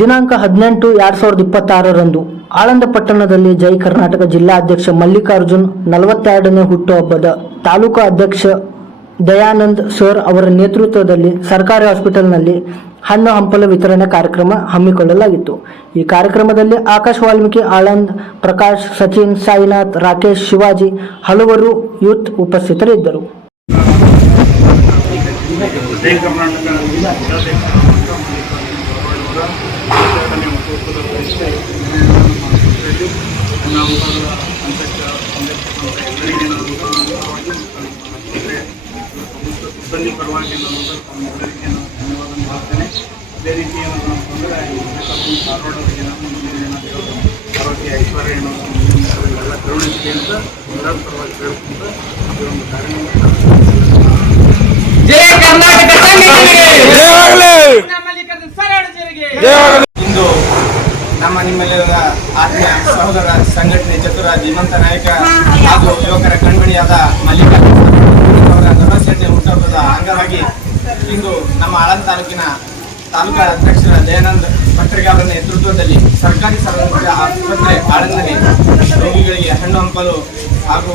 ದಿನಾಂಕ 18/2026ರಂದು ಆಳಂದ ಪಟ್ಟಣದಲ್ಲಿ ಜೈ ಕರ್ನಾಟಕ ಜಿಲ್ಲಾ ಅಧ್ಯಕ್ಷ ಮಲ್ಲಿಕಾರ್ಜುನ್ 42ನೇ ಹುಟ್ಟುಹಬ್ಬದ ತಾಲೂಕು ಅಧ್ಯಕ್ಷ ದಯಾನಂದ್ ಸರ್ ಅವರ ನೇತೃತ್ವದಲ್ಲಿ ಸರ್ಕಾರಿ ಹಾಸ್ಪಿಟಲ್ನಲ್ಲಿ ಹಣ್ಣು ಹಂಪಲ ವಿತರಣೆ ಕಾರ್ಯಕ್ರಮ ಹಮ್ಮಿಕೊಳ್ಳಲಾಗಿತ್ತು. ಈ ಕಾರ್ಯಕ್ರಮದಲ್ಲಿ ಆಕಾಶ್ ವಾಲ್ಮೀಕಿ, ಆಳಂದ್, ಪ್ರಕಾಶ್, ಸಚಿನ್, ಸಾಯಿನಾಥ್, ರಾಕೇಶ್, ಶಿವಾಜಿ ಹಲವರು ಯೂತ್ ಉಪಸ್ಥಿತರಿದ್ದರು. ಪರವಾಗಿ ಧನ್ಯವಾದ ಮಾಡ್ತೇನೆ. ಅದೇ ರೀತಿ ಏನಂತಂದರೆ ಧಾರವಾಡವರಿಗೆ ಆರೋಗ್ಯ ಐಶ್ವರ್ಯ ಎಲ್ಲ ಕರುಣಿಸಿ ಅಂತ ಎಲ್ಲರ ಪರವಾಗಿ ಹೇಳ್ಕೊಂಡು ಅದೊಂದು ಕಾರ್ಯಕ್ರಮ. ಇಂದು ನಮ್ಮ ನಿಮ್ಮೆಲ್ಲರ ಆತ್ಮೀಯ ಸಹೋದರ ಸಂಘಟನೆ ಚತುರ ಧೀಮಂತ ನಾಯಕ ಹಾಗೂ ಯುವಕರ ಕಣ್ಮಣಿಯಾದ ಮಲ್ಲಿಕಾರ್ಜುನ ಅವರ 40ನೇ ಹುಟ್ಟುಹಬ್ಬದ ಅಂಗವಾಗಿ ಇಂದು ನಮ್ಮ ಆಳಂದ ತಾಲೂಕಿನ ತಾಲೂಕಾ ಅಧ್ಯಕ್ಷರ ದಯಾನಂದ್ ಭಟ್ರಿಗೆ ಅವರ ನೇತೃತ್ವದಲ್ಲಿ ಸರ್ಕಾರಿ ಸಾರ್ವಜನಿಕ ಆಸ್ಪತ್ರೆ ಆಳಂದದಲ್ಲಿ ರೋಗಿಗಳಿಗೆ ಹಣ್ಣು ಹಂಪಲು ಹಾಗೂ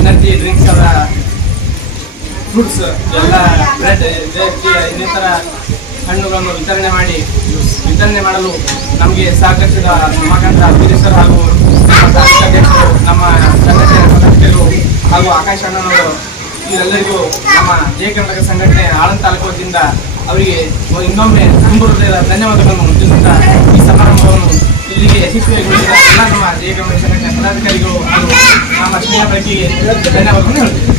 ಎನರ್ಜಿ ಡ್ರಿಂಕ್ಸ್ ಅವರ ಫ್ರೂಟ್ಸ್ ಎಲ್ಲ ಬ್ರೆಡ್ ಇನ್ನಿತರ ಹಣ್ಣುಗಳನ್ನು ವಿತರಣೆ ಮಾಡಲು ನಮಗೆ ಸಹಕರಿಸಿದ ರಮಾಕಾಂತ ಗಿರೀಶ್ವರ್ ಹಾಗೂ ಅಧ್ಯಕ್ಷರು, ನಮ್ಮ ಸಂಘಟನೆಯ ಸದಸ್ಯರು ಹಾಗೂ ಆಕಾಶ್ ಅಣ್ಣನವರು ಇವರೆಲ್ಲರಿಗೂ ನಮ್ಮ ಜಯ ಕರ್ನಾಟಕ ಸಂಘಟನೆ ಆಳಂದ ತಾಲೂಕು ವತಿಯಿಂದ ಅವರಿಗೆ ಇನ್ನೊಮ್ಮೆ ತುಂಬ ಹೃದಯದ ಧನ್ಯವಾದಗಳನ್ನು ತಿಳಿಸುತ್ತಾ ಈ ಸಮಾರಂಭವನ್ನು ಇಲ್ಲಿಗೆ ಯಶಸ್ವಿಯಾಗಿರುವುದರಿಂದ ಎಲ್ಲ ನಮ್ಮ ಜಯ ಕರ್ನಾಟಕ ಸಂಘಟನೆ ಪದಾಧಿಕಾರಿಗಳು ಹಾಗೂ ನಮ್ಮ ಸ್ನೇಹ ಬಳಕೆಗೆ ಧನ್ಯವಾದಗಳನ್ನು ಹೇಳ್ತೀವಿ.